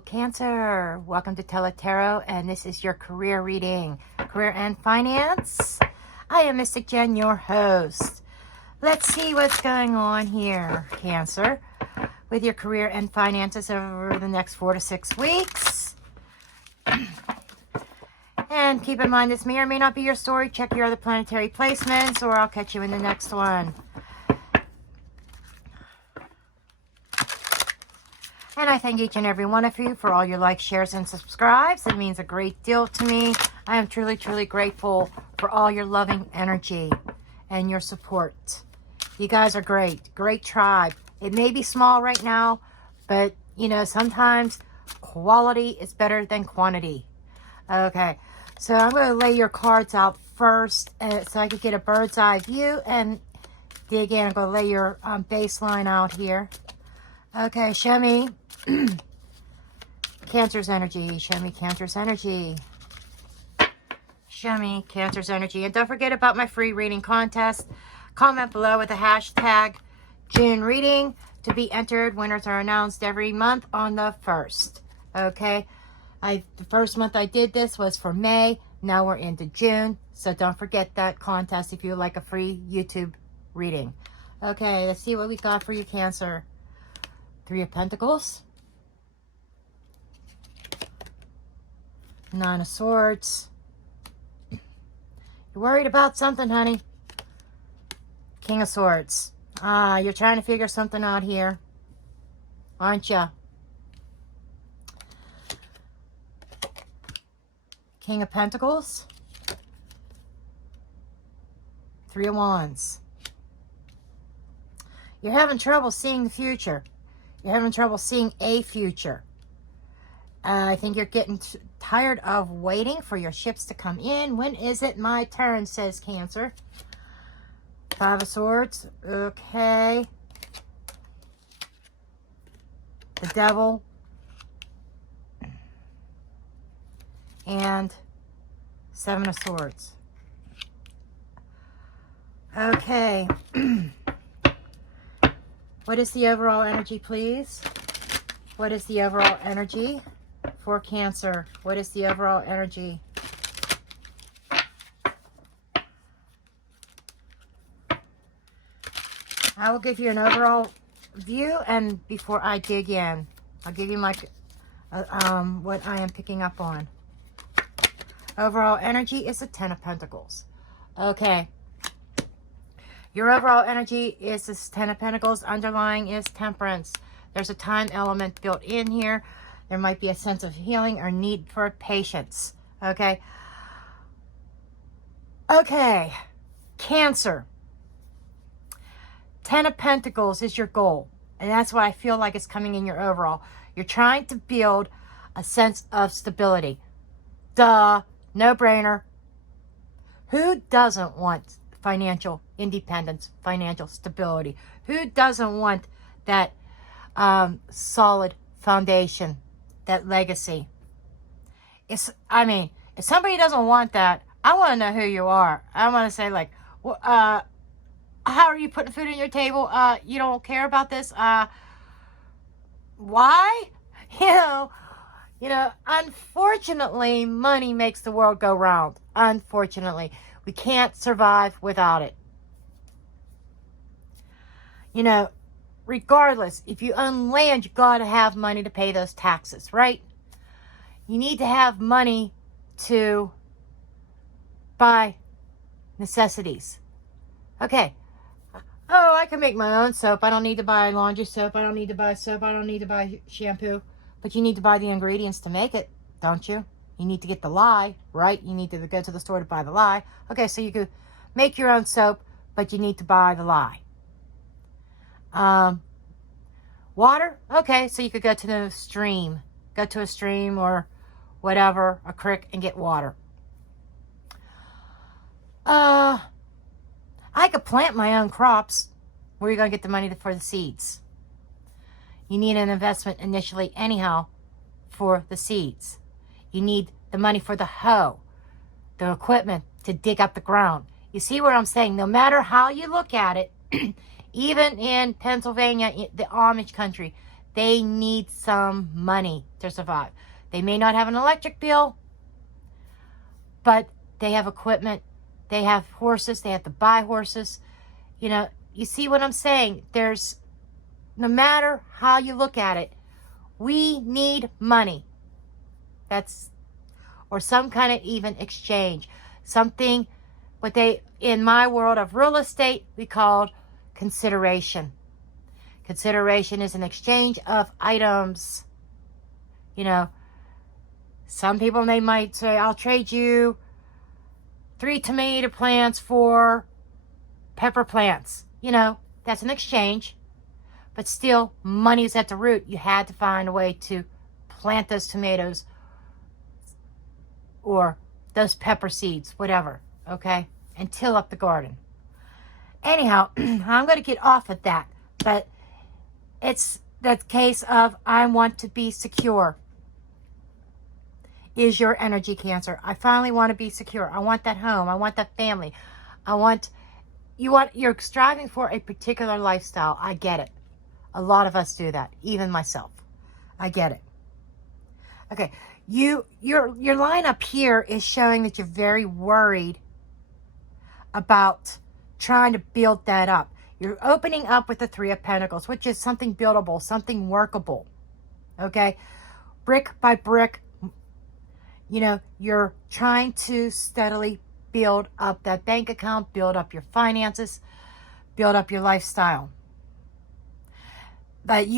Cancer. Welcome to Tarot, and this is your career reading, career and finance. I am Mystic Jen, your host. Let's see what's going on here, Cancer, with your career and finances over the next 4 to 6 weeks. And keep in mind, this may or may not be your story. Check your other planetary placements, or I'll catch you in the next one. And I thank each and every one of you for all your likes, shares, and subscribes. It means a great deal to me. I am truly, truly grateful for all your loving energy and your support. You guys are great. Great tribe. It may be small right now, but, you know, sometimes quality is better than quantity. Okay, so I'm going to lay your cards out first so I can get a bird's eye view and dig in. I'm going to lay your baseline out here. Okay, show me Cancer's energy. Show me Cancer's energy. Show me Cancer's energy. And don't forget about my free reading contest. Comment below with the hashtag June reading to be entered. Winners are announced every month on the 1st. Okay, the first month I did this was for May. Now we're into June. So don't forget that contest if you would like a free YouTube reading. Okay, let's see what we got for you, Cancer. 3 of Pentacles. 9 of Swords. You're worried about something, honey. King of Swords. You're trying to figure something out here, aren't you? King of Pentacles. 3 of Wands. You're having trouble seeing the future. You're having trouble seeing a future. I think you're getting tired of waiting for your ships to come in. When is it my turn, says Cancer. 5 of Swords. Okay. The Devil. And 7 of Swords. Okay. What is the overall energy, please? What is the overall energy for Cancer? What is the overall energy? I will give you an overall view, and before I dig in, I'll give you my what I am picking up on. Overall energy is the 10 of Pentacles. Okay. Your overall energy is this 10 of Pentacles. Underlying is Temperance. There's a time element built in here. There might be a sense of healing or need for patience. Okay. Okay. Cancer. 10 of Pentacles is your goal. And that's why I feel like it's coming in your overall. You're trying to build a sense of stability. Duh. No brainer. Who doesn't want financial independence, financial stability? Who doesn't want that solid foundation, that legacy? I mean, if somebody doesn't want that, I want to know who you are. I want to say, like, well, how are you putting food on your table? You don't care about this? Why? You know, unfortunately, money makes the world go round. Unfortunately. We can't survive without it. You know, regardless, if you own land, you got to have money to pay those taxes, right? You need to have money to buy necessities. Okay. Oh, I can make my own soap. I don't need to buy laundry soap. I don't need to buy soap. I don't need to buy shampoo. But you need to buy the ingredients to make it, don't you? You need to get the lye, right? You need to go to the store to buy the lye. Okay, so you could make your own soap, but you need to buy the lye. Water? Okay, so you could go to the stream. Go to a stream or whatever, a creek, and get water. I could plant my own crops. Where are you going to get the money for the seeds? You need an investment initially anyhow for the seeds. You need the money for the hoe, the equipment to dig up the ground. You see what I'm saying? No matter how you look at it, even in Pennsylvania, the Amish country, They need some money to survive. They may not have an electric bill, but they have equipment. They have horses. They have to buy horses. You know, you see what I'm saying? There's, no matter how you look at it, we need money. That's, or some kind of even exchange. Something, what they, in my world of real estate, we called consideration. Consideration is an exchange of items. You know, some people, they might say, I'll trade you 3 tomato plants for pepper plants. You know, that's an exchange. But still, money's at the root. You had to find a way to plant those tomatoes or those pepper seeds, whatever, okay? And till up the garden. Anyhow, I'm going to get off of that. But it's that case of I want to be secure. Is your energy, Cancer. I finally want to be secure. I want that home. I want that family. You're striving for a particular lifestyle. I get it. A lot of us do that, even myself. I get it. Okay, your line up here is showing that you're very worried about trying to build that up. You're opening up with the 3 of Pentacles, which is something buildable, something workable. Okay, brick by brick, you know, you're trying to steadily build up that bank account, build up your finances, build up your lifestyle. But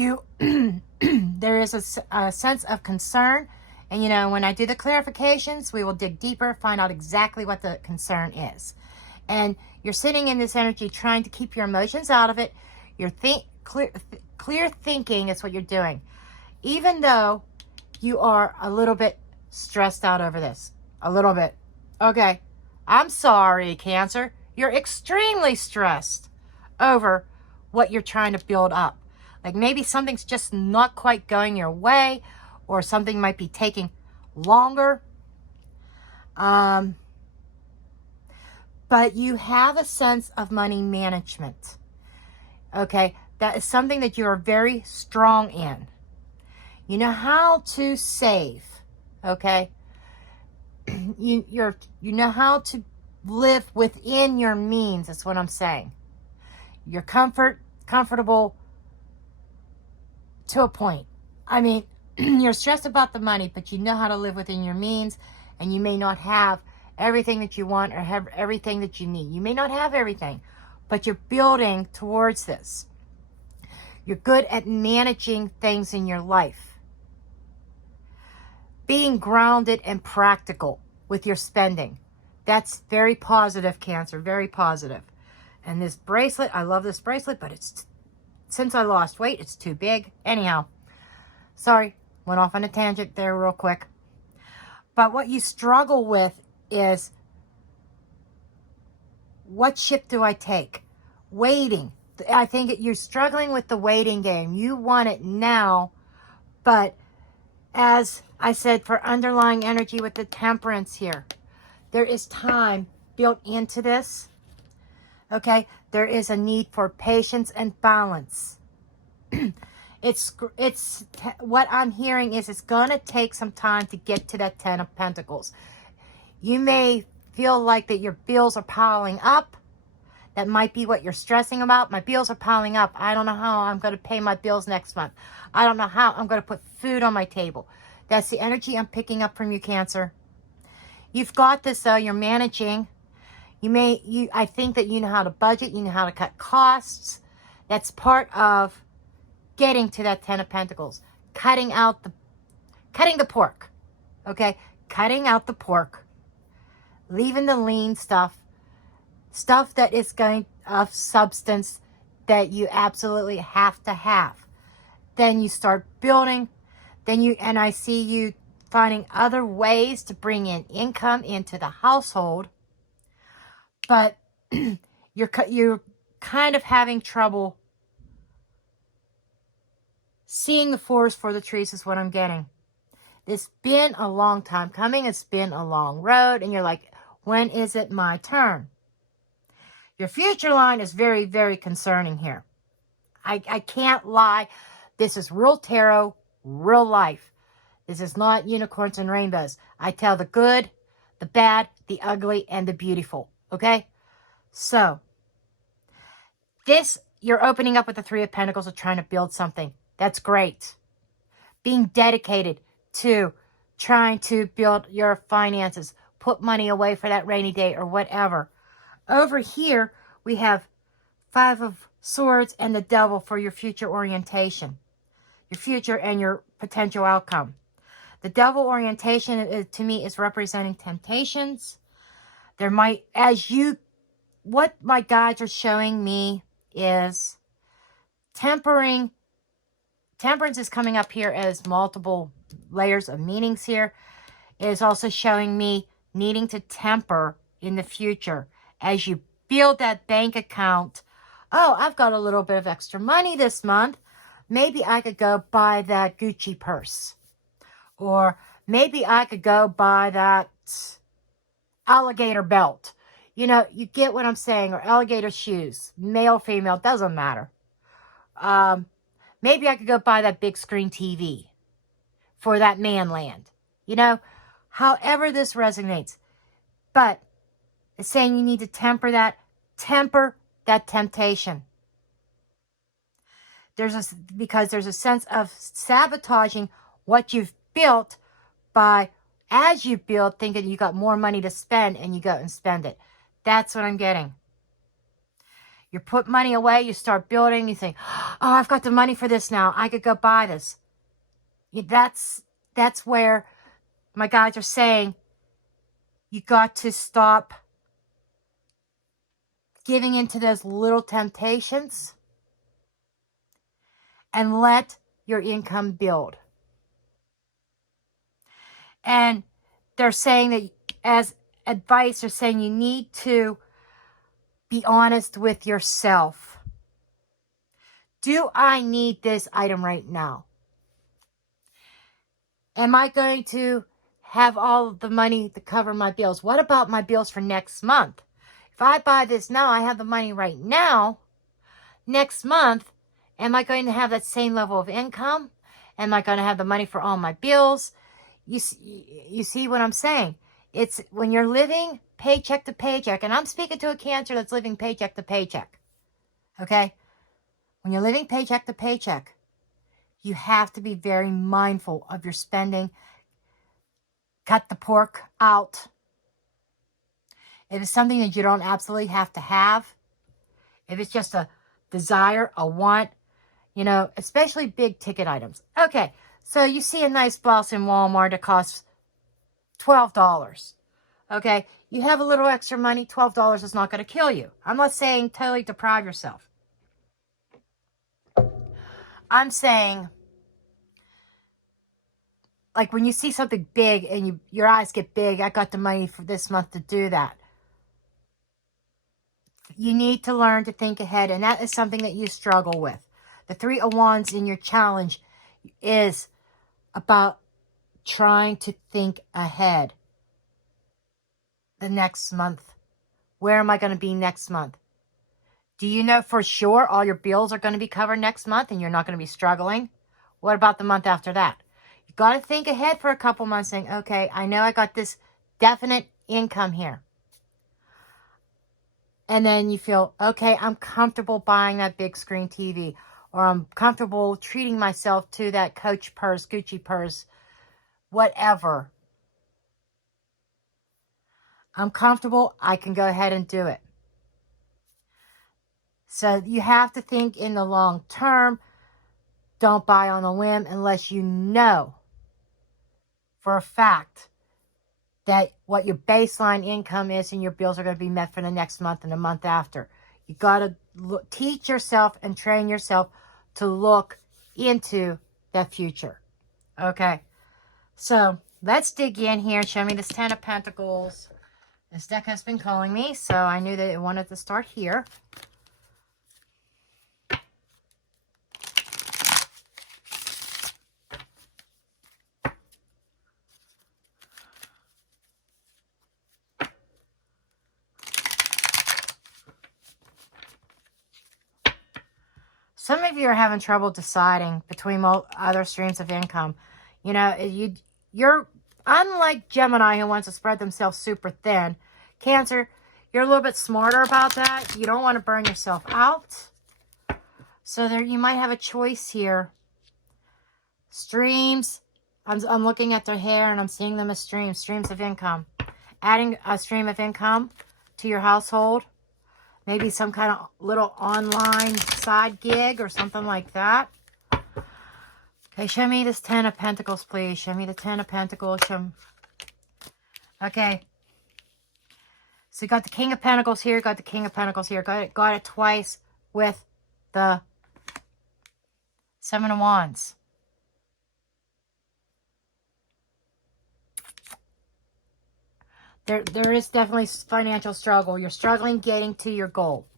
there is a sense of concern. And, you know, when I do the clarifications, we will dig deeper, find out exactly what the concern is. And you're sitting in this energy trying to keep your emotions out of it. You're clear thinking is what you're doing. Even though you are a little bit stressed out over this. A little bit. Okay. I'm sorry, Cancer. You're extremely stressed over what you're trying to build up. Like maybe something's just not quite going your way, or something might be taking longer. But you have a sense of money management. Okay, that is something that you are very strong in. You know how to save. Okay, you know how to live within your means. That's what I'm saying. You're comfortable to a point. I mean, you're stressed about the money, but you know how to live within your means, and you may not have everything that you want or have everything that you need. You may not have everything, but you're building towards this. You're good at managing things in your life. Being grounded and practical with your spending. That's very positive, Cancer, very positive. And this bracelet, I love this bracelet, but since I lost weight, it's too big. Anyhow, sorry, went off on a tangent there real quick. But what you struggle with is, what ship do I take? Waiting. I think you're struggling with the waiting game. You want it now, but as I said, for underlying energy with the Temperance here, there is time built into this. Okay, there is a need for patience and balance. It's what I'm hearing is it's going to take some time to get to that 10 of Pentacles. You may feel like that your bills are piling up. That might be what you're stressing about. My bills are piling up. I don't know how I'm going to pay my bills next month. I don't know how I'm going to put food on my table. That's the energy I'm picking up from you, Cancer. You've got this, though. You're managing. I think that you know how to budget. You know how to cut costs. That's part of getting to that 10 of Pentacles. Cutting the pork. Okay? Cutting out the pork. Leaving the lean stuff. Stuff that is of substance that you absolutely have to have. Then you start building. And I see you finding other ways to bring in income into the household. But you're kind of having trouble seeing the forest for the trees is what I'm getting. It's been a long time coming. It's been a long road. And you're like, when is it my turn? Your future line is very, very concerning here. I can't lie. This is real tarot, real life. This is not unicorns and rainbows. I tell the good, the bad, the ugly, and the beautiful. Okay? So, this, you're opening up with the Three of Pentacles of trying to build something. That's great. Being dedicated to trying to build your finances. Put money away for that rainy day or whatever. Over here, we have Five of Swords and the Devil for your future orientation. Your future and your potential outcome. The Devil orientation, to me, is representing temptations. There might, what my guides are showing me is temperance is coming up here as multiple layers of meanings here. It is also showing me needing to temper in the future as you build that bank account. Oh, I've got a little bit of extra money this month. Maybe I could go buy that Gucci purse. Or maybe I could go buy that alligator belt. You know, you get what I'm saying. Or alligator shoes. Male, female, doesn't matter. Maybe I could go buy that big screen TV for that man land. You know, however this resonates. But it's saying you need to temper that temptation. Because there's a sense of sabotaging what you've built by, as you build, thinking you got more money to spend and you go and spend it. That's what I'm getting. You put money away, you start building, you think, oh, I've got the money for this now. I could go buy this. That's where my guides are saying you got to stop giving into those little temptations and let your income build. And they're saying that as advice, they're saying you need to be honest with yourself. Do I need this item right now? Am I going to have all of the money to cover my bills? What about my bills for next month? If I buy this now, I have the money right now. Next month, am I going to have that same level of income? Am I going to have the money for all my bills? You see what I'm saying? It's when you're living paycheck to paycheck, and I'm speaking to a Cancer that's living paycheck to paycheck. Okay? When you're living paycheck to paycheck, you have to be very mindful of your spending. Cut the pork out. If it's something that you don't absolutely have to have, if it's just a desire, a want, you know, especially big ticket items. Okay, so you see a nice blouse in Walmart that costs $12. Okay, you have a little extra money, $12 is not going to kill you. I'm not saying totally deprive yourself. I'm saying, like when you see something big and your eyes get big, I got the money for this month to do that. You need to learn to think ahead, and that is something that you struggle with. The Three of Wands in your challenge is about trying to think ahead. The next month. Where am I going to be next month? Do you know for sure all your bills are going to be covered next month and you're not going to be struggling? What about the month after that? You got to think ahead for a couple months saying, okay, I know I got this definite income here. And then you feel, okay, I'm comfortable buying that big screen TV, or I'm comfortable treating myself to that Coach purse, Gucci purse, whatever. I'm comfortable, I can go ahead and do it. So you have to think in the long term. Don't buy on a whim unless you know for a fact that what your baseline income is and your bills are going to be met for the next month and the month after. You got to teach yourself and train yourself to look into that future. Okay, so let's dig in here and show me this Ten of Pentacles. This deck has been calling me, so I knew that it wanted to start here. Some of you are having trouble deciding between other streams of income. You know, you're unlike Gemini, who wants to spread themselves super thin. Cancer, you're a little bit smarter about that. You don't want to burn yourself out. So there, you might have a choice here. Streams. I'm looking at their hair and I'm seeing them as streams of income. Adding a stream of income to your household. Maybe some kind of little online side gig or something like that. Okay, show me this 10 of Pentacles, please. Show me the 10 of Pentacles. Okay. So you got the King of Pentacles here, got the King of Pentacles here. Got it twice with the 7 of Wands. There is definitely financial struggle. You're struggling getting to your goal.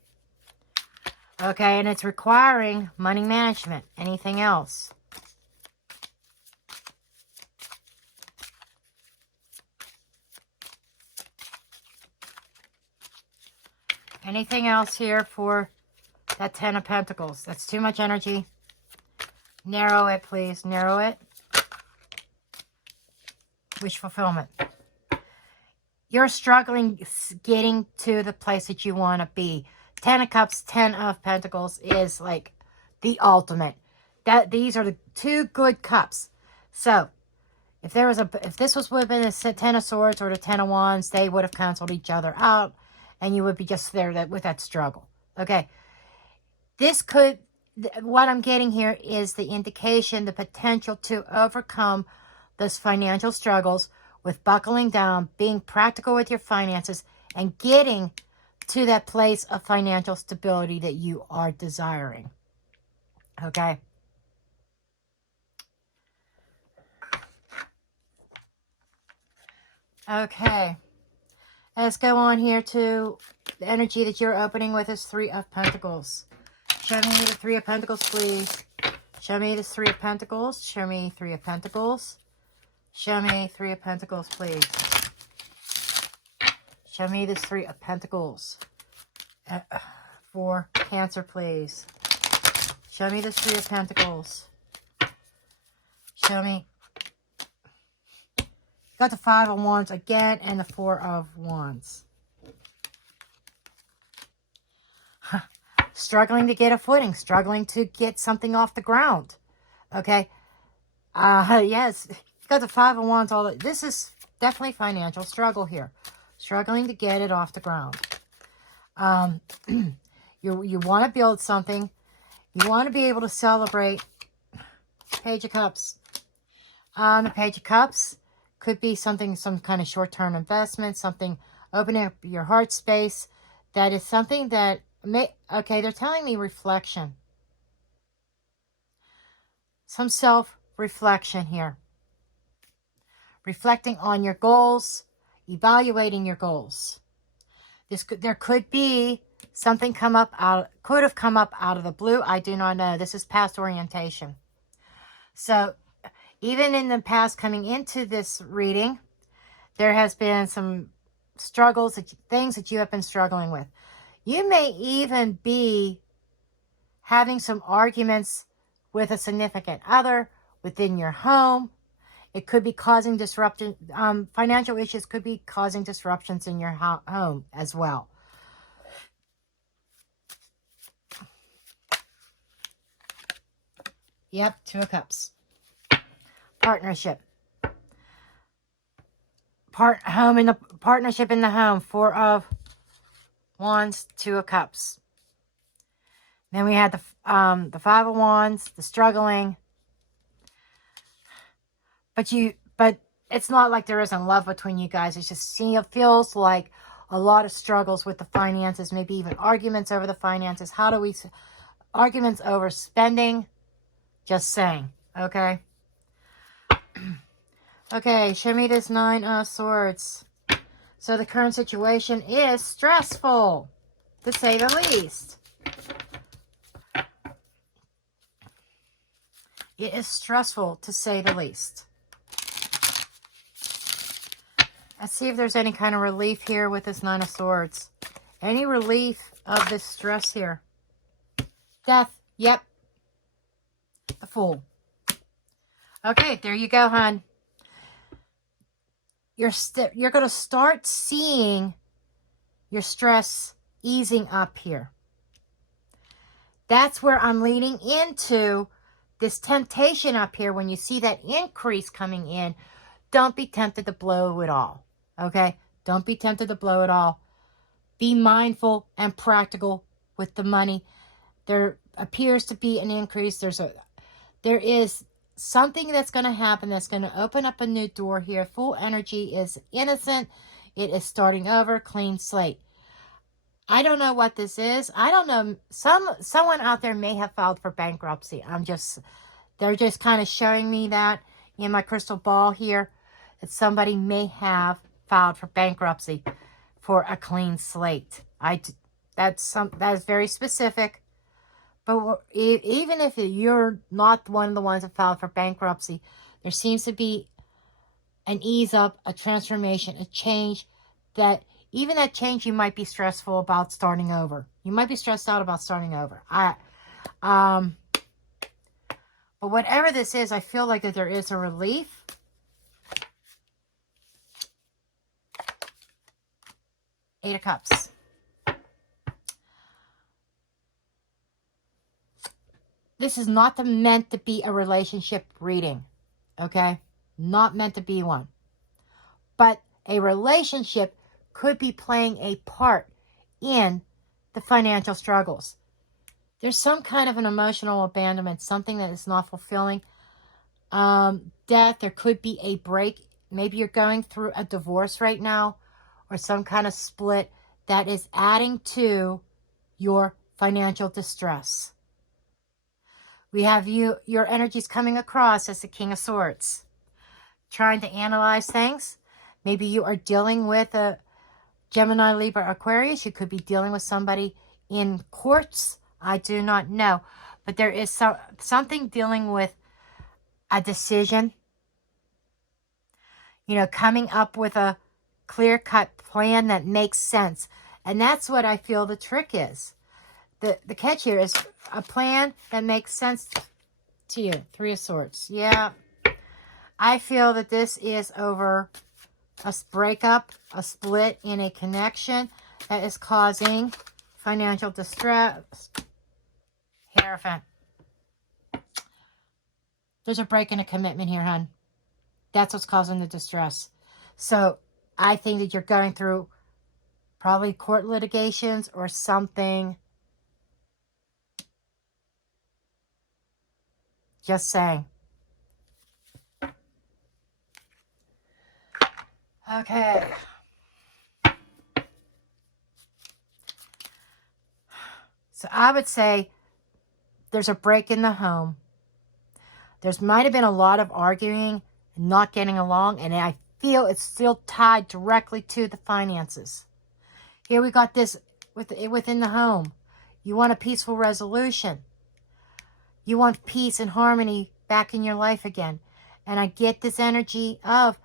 Okay, and it's requiring money management. Anything else? Anything else here for that 10 of Pentacles? That's too much energy. Narrow it, please. Narrow it. Wish fulfillment. You're struggling getting to the place that you want to be. 10 of Cups, 10 of Pentacles is like the ultimate. These are the two good cups. So, if this was within the 10 of Swords or the 10 of Wands, they would have canceled each other out, and you would be just there with that struggle. Okay. What I'm getting here is the indication, the potential to overcome those financial struggles with buckling down, being practical with your finances, and getting to that place of financial stability that you are desiring. Okay? Okay. Let's go on here to the energy that you're opening with is 3 of Pentacles. Show me the 3 of Pentacles, please. Show me the 3 of Pentacles. Show me 3 of Pentacles. Show me 3 of Pentacles, please. Show me this 3 of Pentacles. For Cancer, please. Show me this 3 of Pentacles. Show me. Got the 5 of Wands again and the 4 of Wands. Struggling to get a footing. Struggling to get something off the ground. Okay. Yes. Got the 5 of Wands. This is definitely financial struggle here. Struggling to get it off the ground. You want to build something. You want to be able to celebrate. Page of Cups. The Page of Cups could be something, some kind of short-term investment, something opening up your heart space. That is something that okay, they're telling me reflection. Some self-reflection here. Reflecting on your goals, evaluating your goals. There could be something could have come up out of the blue. I do not know. This is past orientation. So, even in the past, coming into this reading, there has been some struggles, things that you have been struggling with. You may even be having some arguments with a significant other within your home. It could be causing disruption. Financial issues could be causing disruptions in your home as well. Yep, 2 of Cups. Partnership. Partnership in the home. 4 of Wands, 2 of Cups. Then we had the 5 of Wands, the struggling. But it's not like there isn't love between you guys. It just feels like a lot of struggles with the finances, maybe even arguments over the finances. Arguments over spending? Just saying, okay? Okay, show me this 9 of Swords. So the current situation is stressful, to say the least. It is stressful, to say the least. Let's see if there's any kind of relief here with this 9 of Swords. Any relief of this stress here? Death. Yep. The Fool. Okay, there you go, hon. You're going to start seeing your stress easing up here. That's where I'm leaning into this temptation up here. When you see that increase coming in, don't be tempted to blow it all. Okay? Don't be tempted to blow it all. Be mindful and practical with the money. There appears to be an increase. There is something that's going to happen that's going to open up a new door here. Full energy is innocent. It is starting over, clean slate. I don't know what this is. I don't know. Someone out there may have filed for bankruptcy. They're just kind of showing me that in my crystal ball here, that somebody may have filed for bankruptcy for a clean slate. That is very specific. But even if you're not one of the ones that filed for bankruptcy, there seems to be an ease up, a transformation, a change that even that change you might be stressful about starting over. You might be stressed out about starting over. But whatever this is, I feel like that there is a relief. Eight of Cups. This is not meant to be a relationship reading, okay? Not meant to be one. But a relationship could be playing a part in the financial struggles. There's some kind of an emotional abandonment, something that is not fulfilling. Death, there could be a break. Maybe you're going through a divorce right now or some kind of split that is adding to your financial distress. We have your energies coming across as the King of Swords. Trying to analyze things. Maybe you are dealing with a Gemini, Libra, Aquarius. You could be dealing with somebody in courts. I do not know. But there is something dealing with a decision. You know, coming up with a clear-cut plan that makes sense. And that's what I feel the trick is. The catch here is a plan that makes sense to you. Three of Swords. Yeah. I feel that this is over a breakup, a split in a connection that is causing financial distress. Hierophant. There's a break in a commitment here, hon. That's what's causing the distress. So I think that you're going through probably court litigations or something. Just saying. Okay. So I would say there's a break in the home. There's might have been a lot of arguing and not getting along, and I feel it's still tied directly to the finances. Here we got this within the home. You want a peaceful resolution. You want peace and harmony back in your life again. And I get this energy of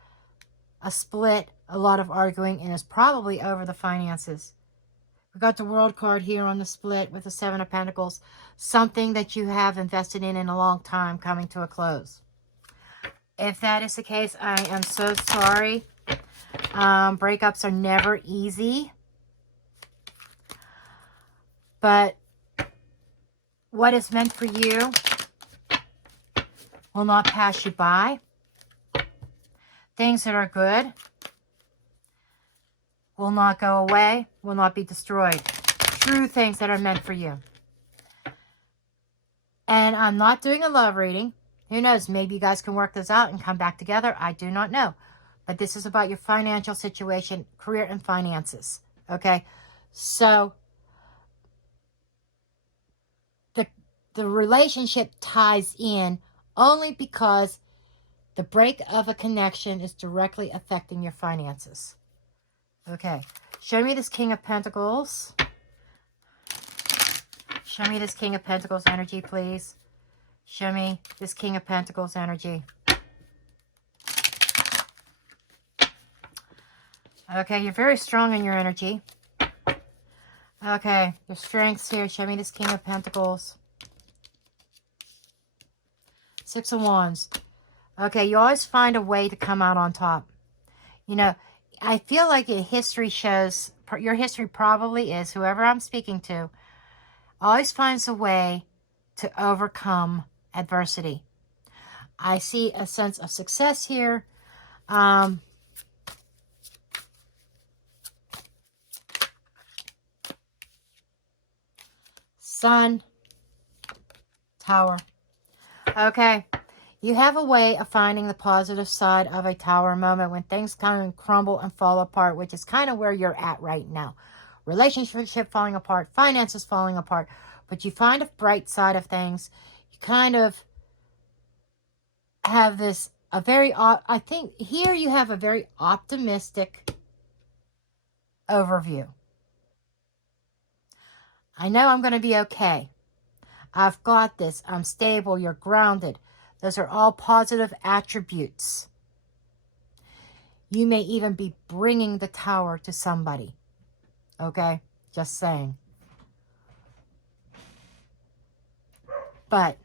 a split, a lot of arguing, and it's probably over the finances. We got the World card here on the split with the Seven of Pentacles. Something that you have invested in a long time coming to a close. If that is the case, I am so sorry. Breakups are never easy. But what is meant for you will not pass you by. Things that are good will not go away, will not be destroyed. True things that are meant for you. And I'm not doing a love reading. Who knows? Maybe you guys can work this out and come back together. I do not know. But this is about your financial situation, career and finances. Okay? So the relationship ties in only because the break of a connection is directly affecting your finances. Okay. Show me this King of Pentacles. Show me this King of Pentacles energy, please. Show me this King of Pentacles energy. Okay, you're very strong in your energy. Okay, your strengths here. Show me this King of Pentacles. Six of Wands. Okay, you always find a way to come out on top. You know, I feel like history shows, your history probably is, whoever I'm speaking to, always finds a way to overcome adversity. I see a sense of success here. Sun, Tower. Okay. You have a way of finding the positive side of a Tower moment when things kind of crumble and fall apart, which is kind of where you're at right now. Relationship falling apart, finances falling apart, but you find a bright side of things. You kind of have this, I think here you have a very optimistic overview. I know I'm going to be okay. I've got this. I'm stable. You're grounded. Those are all positive attributes. You may even be bringing the Tower to somebody. Okay? Just saying. But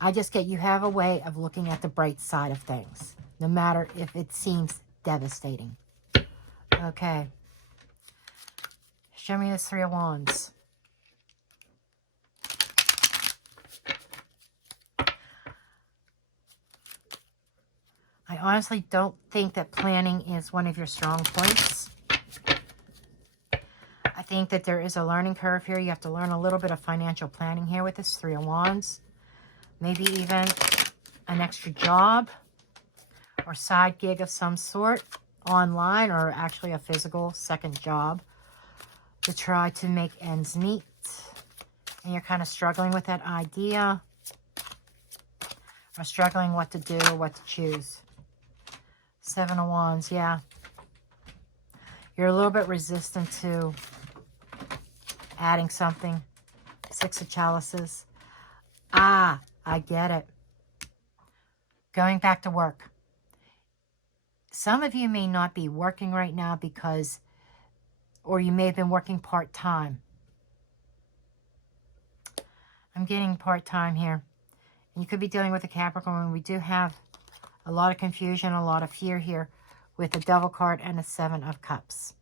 I just get you have a way of looking at the bright side of things, no matter if it seems devastating. Okay. Show me this Three of Wands. I honestly don't think that planning is one of your strong points. I think that there is a learning curve here. You have to learn a little bit of financial planning here with this Three of Wands. Maybe even an extra job or side gig of some sort online, or actually a physical second job to try to make ends meet. And you're kind of struggling with that idea, or struggling what to do or what to choose. Seven of Wands, yeah. You're a little bit resistant to adding something. Six of Chalices. Ah, I get it. Going back to work. Some of you may not be working right now because, or you may have been working part-time. I'm getting part-time here. And you could be dealing with a Capricorn. We do have a lot of confusion, a lot of fear here with the Devil card and the Seven of Cups.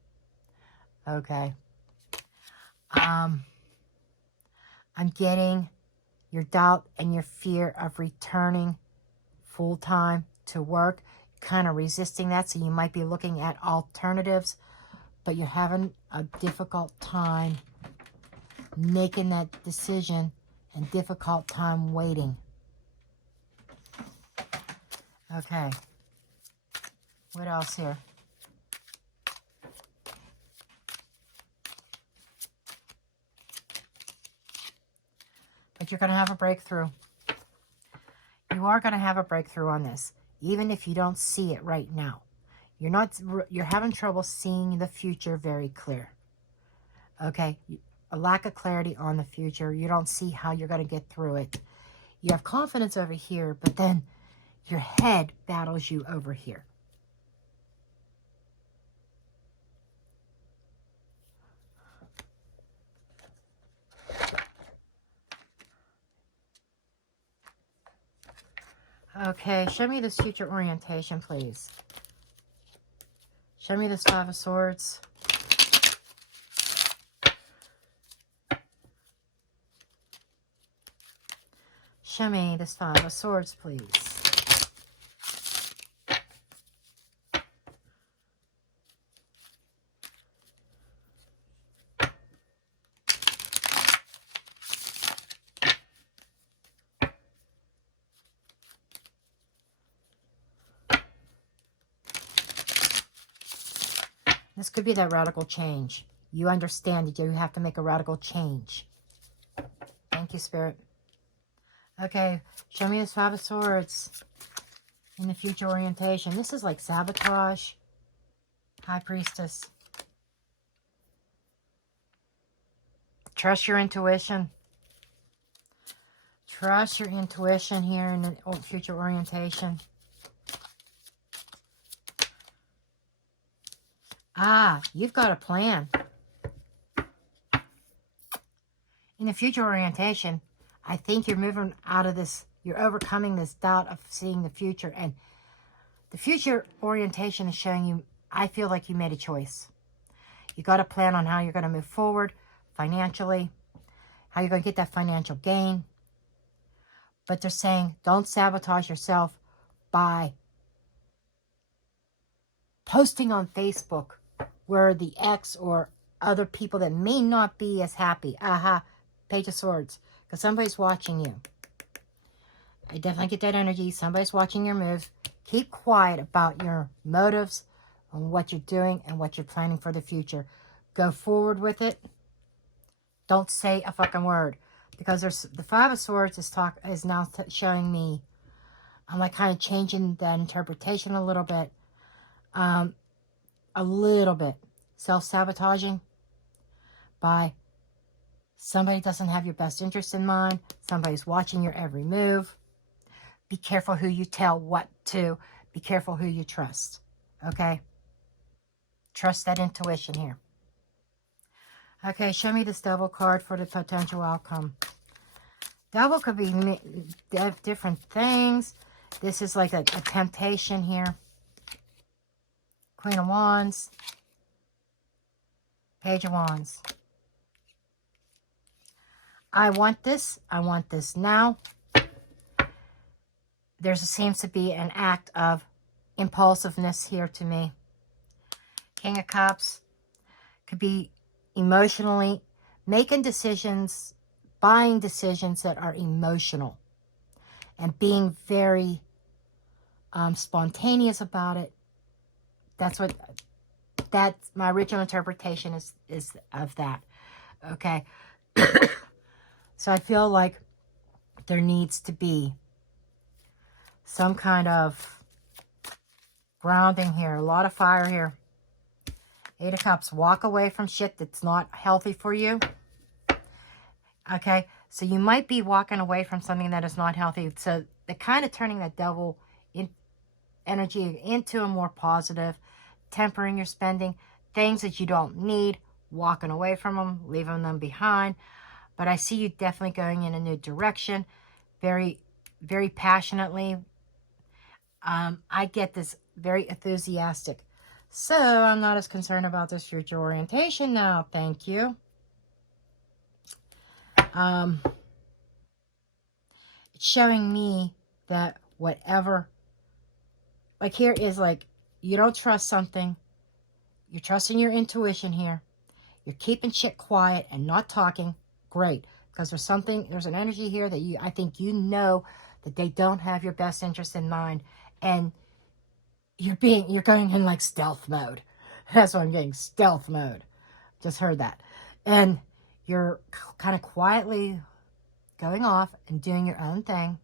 Okay. I'm getting your doubt and your fear of returning full-time to work, kind of resisting that. So you might be looking at alternatives, but you're having a difficult time making that decision and difficult time waiting. Okay. What else here? But you're going to have a breakthrough. You are going to have a breakthrough on this, even if you don't see it right now. You're having trouble seeing the future very clear. Okay? A lack of clarity on the future. You don't see how you're going to get through it. You have confidence over here, but then your head battles you over here. Okay, show me this future orientation, please. Show me this Five of Swords. Show me this Five of Swords, please. This could be that radical change. You understand that you have to make a radical change. Thank you, Spirit. Okay, show me this Five of Swords in the future orientation. This is like sabotage. High Priestess. Trust your intuition. Trust your intuition here in the future orientation. Ah, you've got a plan. In the future orientation, I think you're moving out of this, you're overcoming this doubt of seeing the future. And the future orientation is showing you, I feel like you made a choice. You got to plan on how you're going to move forward financially, how you're going to get that financial gain. But they're saying, don't sabotage yourself by posting on Facebook where the ex or other people that may not be as happy. Aha, Page of Swords. Because somebody's watching you. I definitely get that energy. Somebody's watching your moves. Keep quiet about your motives and what you're doing and what you're planning for the future. Go forward with it. Don't say a fucking word. Because there's the Five of Swords is now showing me, I'm like kind of changing that interpretation a little bit. Self-sabotaging by somebody doesn't have your best interest in mind. Somebody's watching your every move. Be careful who you tell what to. Be careful who you trust. Okay? Trust that intuition here. Okay, show me this Devil card for the potential outcome. Devil could be different things. This is like a temptation here. Queen of Wands. Page of Wands. I want this. I want this now. There seems to be an act of impulsiveness here to me. King of Cups could be emotionally making decisions, buying decisions that are emotional and being very spontaneous about it. That's my original interpretation is of that. Okay. So I feel like there needs to be some kind of grounding here. A lot of fire here. Eight of Cups. Walk away from shit that's not healthy for you. Okay. So you might be walking away from something that is not healthy. So they're kind of turning that devil energy into a more positive. Tempering your spending. Things that you don't need. Walking away from them. Leaving them behind. But I see you definitely going in a new direction. Very, very passionately. I get this very enthusiastic. So I'm not as concerned about this future orientation now. Thank you. It's showing me that whatever, like here is like, you don't trust something. You're trusting your intuition here. You're keeping shit quiet and not talking. Great. Because there's an energy here that I think you know that they don't have your best interest in mind. And you're going in like stealth mode. That's what I'm getting, stealth mode. Just heard that. And you're kind of quietly going off and doing your own thing.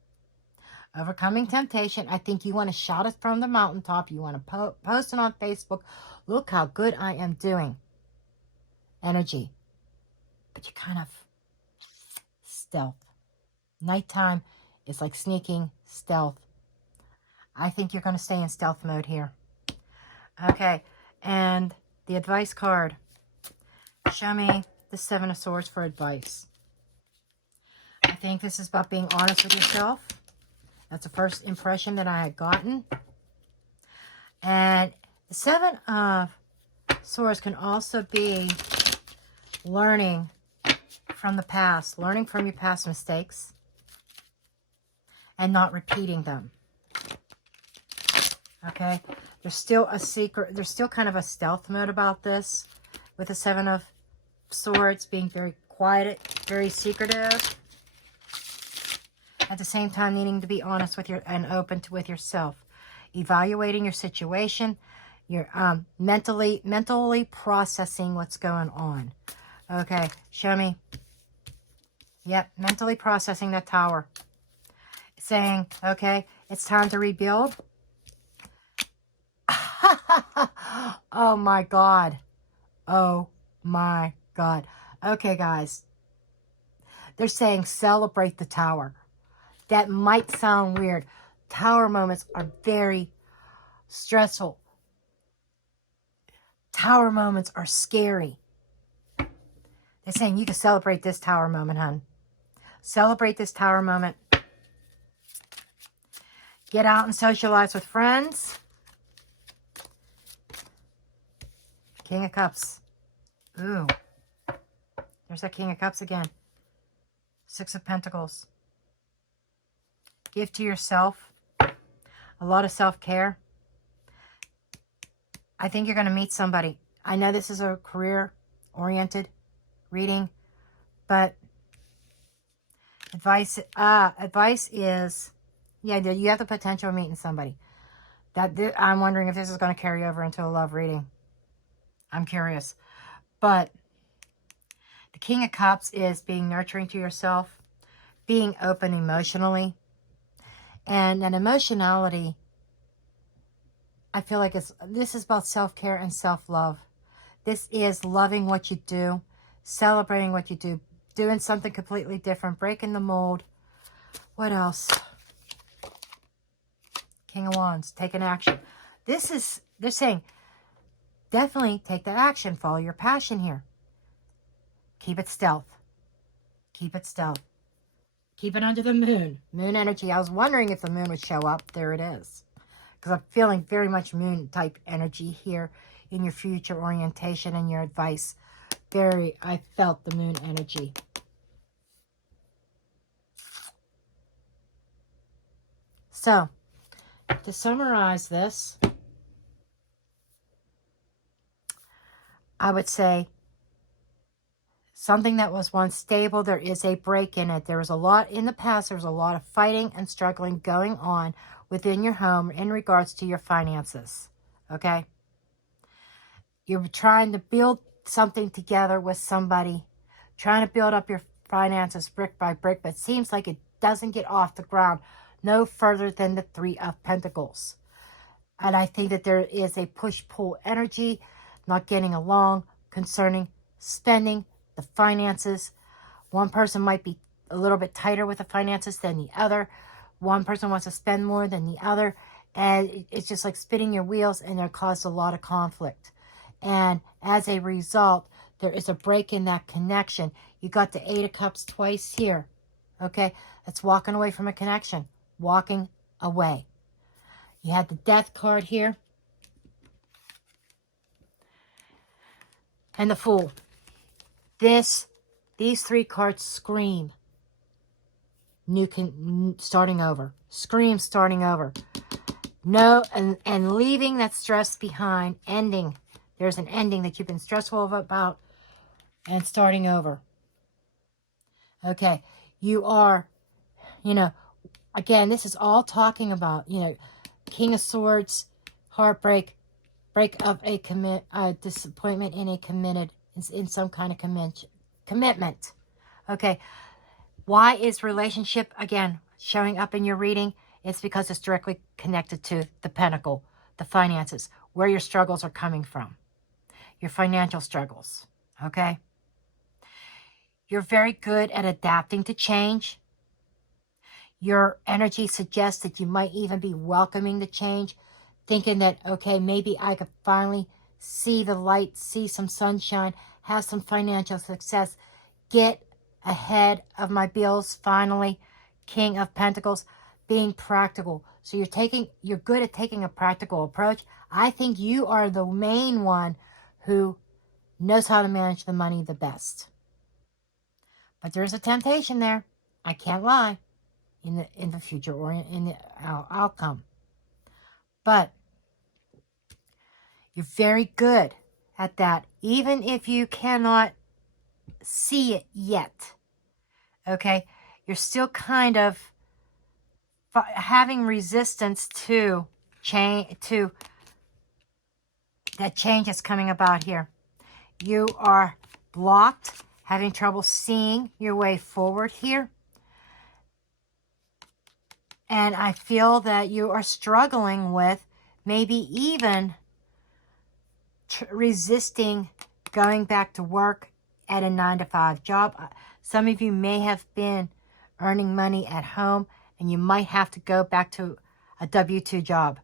Overcoming temptation. I think you want to shout it from the mountaintop. You want to post it on Facebook. Look how good I am doing. Energy. But you're kind of stealth. Nighttime is like sneaking, stealth. I think you're going to stay in stealth mode here. Okay, and the advice card. Show me the Seven of Swords for advice. I think this is about being honest with yourself. That's the first impression that I had gotten. And the Seven of Swords can also be learning from the past, learning from your past mistakes and not repeating them. Okay, there's still a secret, there's still kind of a stealth mode about this with the Seven of Swords being very quiet, very secretive. At the same time, needing to be honest with and open with yourself. Evaluating your situation. You're mentally processing what's going on. Okay, show me. Yep, mentally processing that Tower. Saying, okay, it's time to rebuild. Oh my God. Oh my God. Okay, guys. They're saying celebrate the Tower. That might sound weird. Tower moments are very stressful. Tower moments are scary. They're saying you can celebrate this Tower moment, hun. Celebrate this Tower moment. Get out and socialize with friends. King of Cups. Ooh. There's that King of Cups again. Six of Pentacles. Give to yourself. A lot of self-care. I think you're going to meet somebody. I know this is a career-oriented reading, but advice is, yeah, you have the potential of meeting somebody. I'm wondering if this is going to carry over into a love reading. I'm curious. But the King of Cups is being nurturing to yourself, being open emotionally. And an emotionality, I feel like this is about self-care and self-love. This is loving what you do, celebrating what you do, doing something completely different, breaking the mold. What else? King of Wands, taking action. They're saying, definitely take that action. Follow your passion here. Keep it stealth. Keep it stealth. Keep it under the moon. Moon energy. I was wondering if the moon would show up. There it is. Because I'm feeling very much moon type energy here in your future orientation and your advice. I felt the moon energy. So, to summarize this, I would say something that was once stable, there is a break in it. There was a lot in the past. There was a lot of fighting and struggling going on within your home in regards to your finances. Okay? You're trying to build something together with somebody, trying to build up your finances brick by brick, but it seems like it doesn't get off the ground no further than the Three of Pentacles. And I think that there is a push-pull energy, not getting along concerning spending, the finances. One person might be a little bit tighter with the finances than the other. One person wants to spend more than the other. And it's just like spinning your wheels, and it caused a lot of conflict. And as a result, there is a break in that connection. You got the Eight of Cups twice here. Okay? That's walking away from a connection. Walking away. You had the Death card here. And the Fool. These three cards scream starting over. Scream starting over. No, and leaving that stress behind. Ending. There's an ending that you've been stressful about. And starting over. Okay. You are, again, this is all talking about, King of Swords, heartbreak, break of a disappointment in some kind of commitment. Okay. Why is relationship, again, showing up in your reading? It's because it's directly connected to the Pentacle, the finances, where your struggles are coming from. Your financial struggles. Okay. You're very good at adapting to change. Your energy suggests that you might even be welcoming the change, thinking that, okay, maybe I could finally see the light, see some sunshine, have some financial success, get ahead of my bills finally. King of Pentacles, being practical. So you're good at taking a practical approach. I think you are the main one who knows how to manage the money the best. But there's a temptation there. I can't lie. In the future or in the outcome. But you're very good at that, even if you cannot see it yet. Okay? You're still kind of having resistance to change, to that change that's coming about here. You are blocked, having trouble seeing your way forward here. And I feel that you are struggling with maybe even resisting going back to work at a 9-to-5 job. Some of you may have been earning money at home, and you might have to go back to a W-2 job.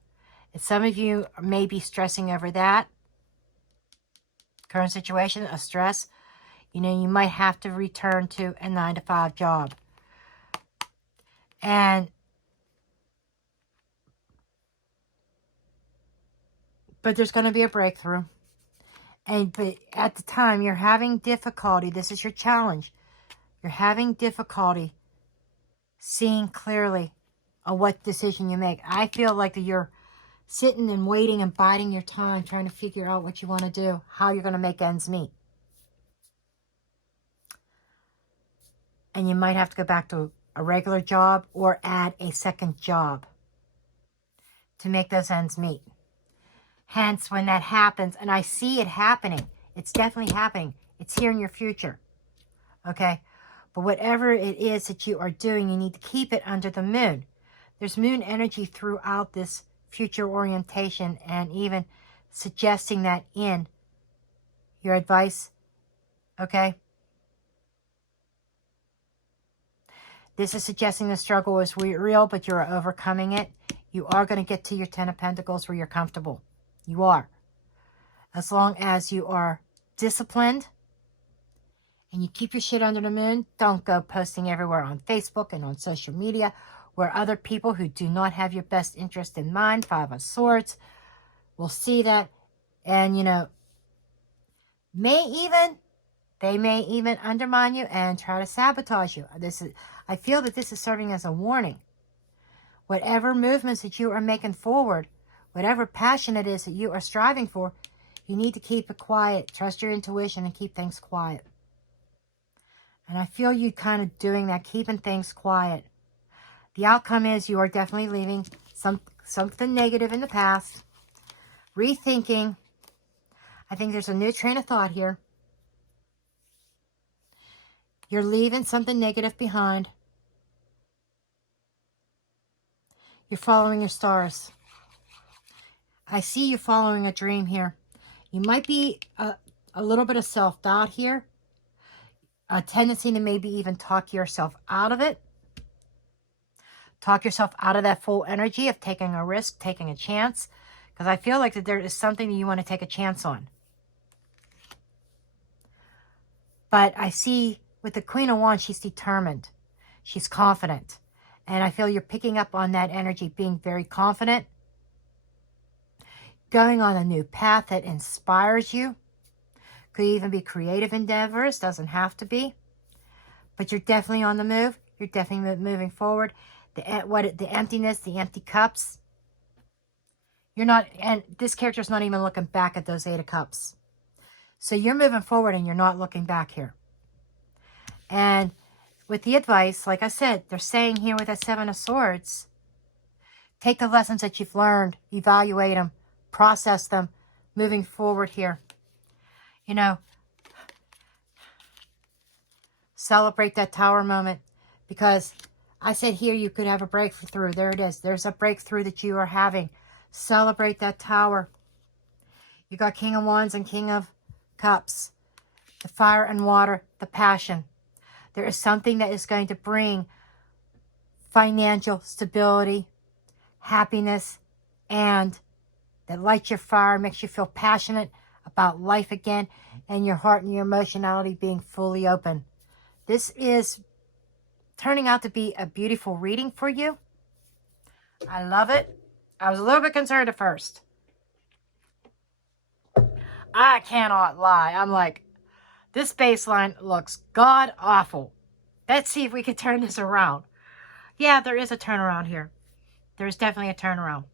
And some of you may be stressing over that current situation of stress. You know, you might have to return to a 9-to-5 job. But there's going to be a breakthrough. But at the time, you're having difficulty. This is your challenge. You're having difficulty seeing clearly on what decision you make. I feel like that you're sitting and waiting and biding your time, trying to figure out what you want to do, how you're going to make ends meet. And you might have to go back to a regular job or add a second job to make those ends meet. Hence, when that happens, and I see it happening, it's definitely happening. It's here in your future. Okay? But whatever it is that you are doing, you need to keep it under the moon. There's moon energy throughout this future orientation, and even suggesting that in your advice. Okay? This is suggesting the struggle is real, but you're overcoming it. You are going to get to your 10 of Pentacles where you're comfortable. You are. As long as you are disciplined and you keep your shit under the moon, don't go posting everywhere on Facebook and on social media where other people who do not have your best interest in mind, 5 of Swords, will see that. And, you know, they may even undermine you and try to sabotage you. I feel that this is serving as a warning. Whatever movements that you are making forward, whatever passion it is that you are striving for, you need to keep it quiet. Trust your intuition and keep things quiet. And I feel you kind of doing that, keeping things quiet. The outcome is you are definitely leaving something negative in the past. Rethinking. I think there's a new train of thought here. You're leaving something negative behind. You're following your stars. I see you following a dream here. You might be a little bit of self-doubt here. A tendency to maybe even talk yourself out of it. Talk yourself out of that full energy of taking a risk, taking a chance. Because I feel like that there is something that you want to take a chance on. But I see with the Queen of Wands, she's determined. She's confident. And I feel you're picking up on that energy, being very confident. Going on a new path that inspires you. Could even be creative endeavors. Doesn't have to be. But you're definitely on the move. You're definitely moving forward. The emptiness, the empty cups. You're not, and this character's not even looking back at those 8 of Cups. So you're moving forward and you're not looking back here. And with the advice, like I said, they're saying here with that 7 of Swords, take the lessons that you've learned, evaluate them, process them, moving forward here. You know, celebrate that Tower moment, because I said here you could have a breakthrough. There it is. There's a breakthrough that you are having. Celebrate that Tower. You got King of Wands and King of Cups. The fire and water, the passion. There is something that is going to bring financial stability, happiness, and that lights your fire, makes you feel passionate about life again, and your heart and your emotionality being fully open. This is turning out to be a beautiful reading for you. I love it. I was a little bit concerned at first. I cannot lie. I'm like, this baseline looks god-awful. Let's see if we can turn this around. Yeah, there is a turnaround here. There's definitely a turnaround.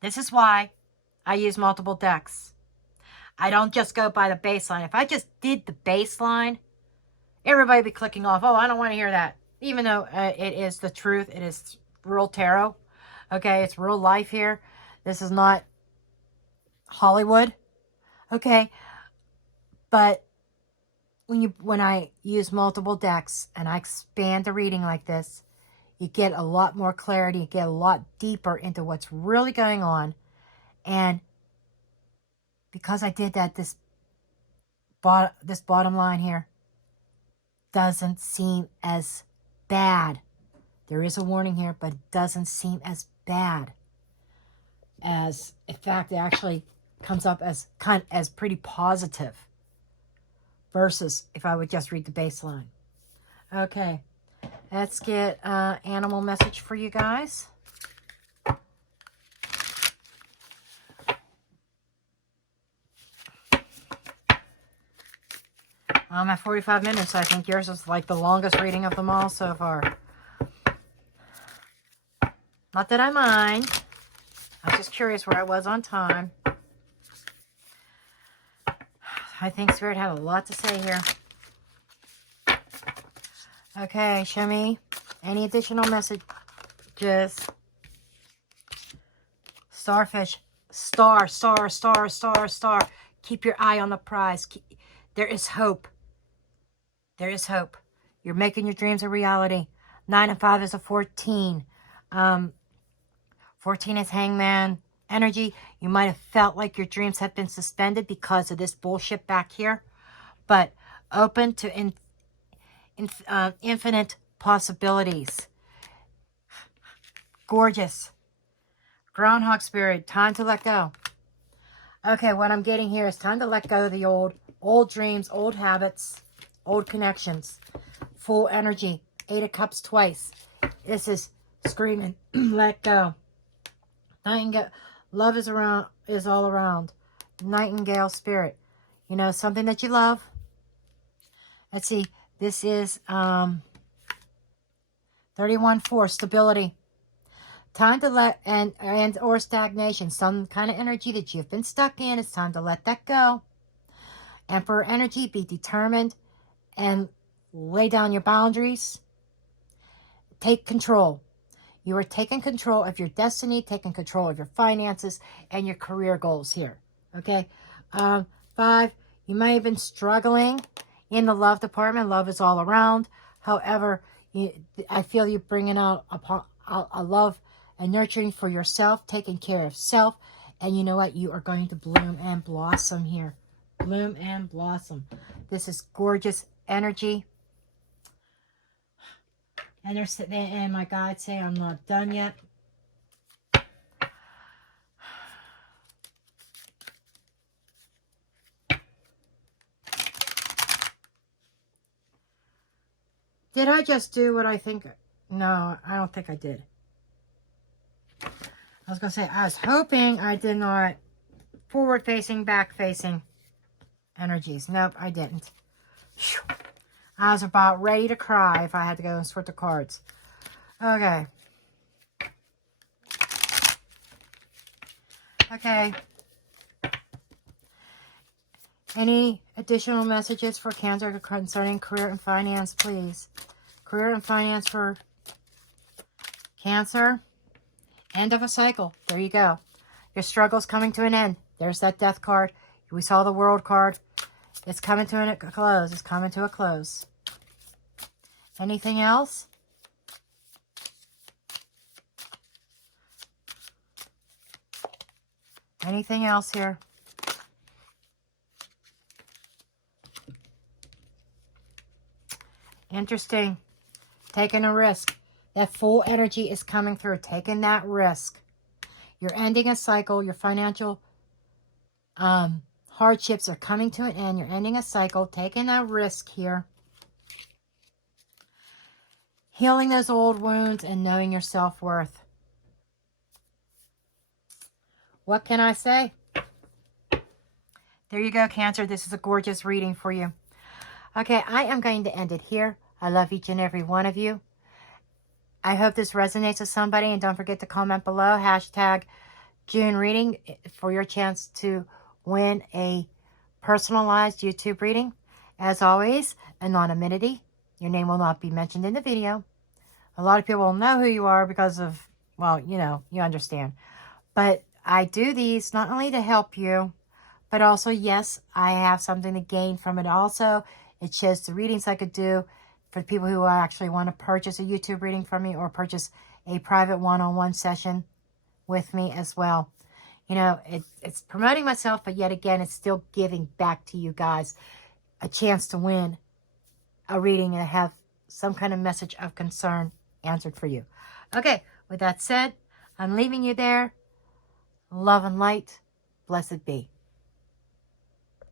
This is why I use multiple decks. I don't just go by the baseline. If I just did the baseline, everybody would be clicking off. Oh, I don't want to hear that. Even though it is the truth. It is real tarot. Okay, it's real life here. This is not Hollywood. Okay, but when I use multiple decks and I expand the reading like this, you get a lot more clarity. You get a lot deeper into what's really going on. And because I did that, this bottom line here doesn't seem as bad. There is a warning here, but it doesn't seem as bad as, in fact, it actually comes up as pretty positive. versus if I would just read the baseline. Okay, let's get animal message for you guys. I'm at 45 minutes. I think yours is like the longest reading of them all so far. Not that I mind. I was just curious where I was on time. I think Spirit had a lot to say here. Okay, show me any additional messages. Starfish. Star. Keep your eye on the prize. There is hope. There is hope. You're making your dreams a reality. 9 and 5 is a 14. 14 is hangman energy. You might have felt like your dreams have been suspended because of this bullshit back here. But open to infinite possibilities. Gorgeous. Groundhog Spirit. Time to let go. Okay, what I'm getting here is time to let go of the old dreams, old habits, old connections. Full energy. 8 of Cups twice. This is screaming. Let go. Nightingale. Love is all around. Nightingale Spirit. You know, something that you love. Let's see. This is 31-4. Stability. Time to let, or stagnation. Some kind of energy that you've been stuck in. It's time to let that go. Emperor energy. Be determined. And lay down your boundaries. Take control. You are taking control of your destiny, taking control of your finances, and your career goals here. Okay? 5, you may have been struggling in the love department. Love is all around. However, I feel you bringing out a love and nurturing for yourself, taking care of self. And you know what? You are going to bloom and blossom here. Bloom and blossom. This is gorgeous energy. And they're sitting there, and my God say I'm not done yet. Did I just do what I think? No, I don't think I did. I was going to say, I was hoping I did not. Forward-facing, back-facing energies. Nope, I didn't. Whew. I was about ready to cry if I had to go and sort the cards. Okay. Okay. Any additional messages for Cancer concerning career and finance, please? Career and finance for Cancer. End of a cycle. There you go. Your struggle's coming to an end. There's that death card. We saw the world card. It's coming to a close. It's coming to a close. Anything else? Anything else here? Interesting. Taking a risk. That full energy is coming through. Taking that risk. You're ending a cycle. Your financial hardships are coming to an end. You're ending a cycle. Taking a risk here. Healing those old wounds and knowing your self-worth. What can I say? There you go, Cancer. This is a gorgeous reading for you. Okay, I am going to end it here. I love each and every one of you. I hope this resonates with somebody. And don't forget to comment below. Hashtag June reading for your chance to win a personalized YouTube reading. As always, anonymity. Your name will not be mentioned in the video. A lot of people will know who you are because of, well, you know, you understand. But I do these not only to help you, but also, yes, I have something to gain from it also. It shows the readings I could do for people who actually want to purchase a YouTube reading from me or purchase a private one-on-one session with me as well. You know, it's promoting myself, but yet again, it's still giving back to you guys a chance to win a reading and have some kind of message of concern answered for you. Okay, with that said, I'm leaving you there. Love and light. Blessed be.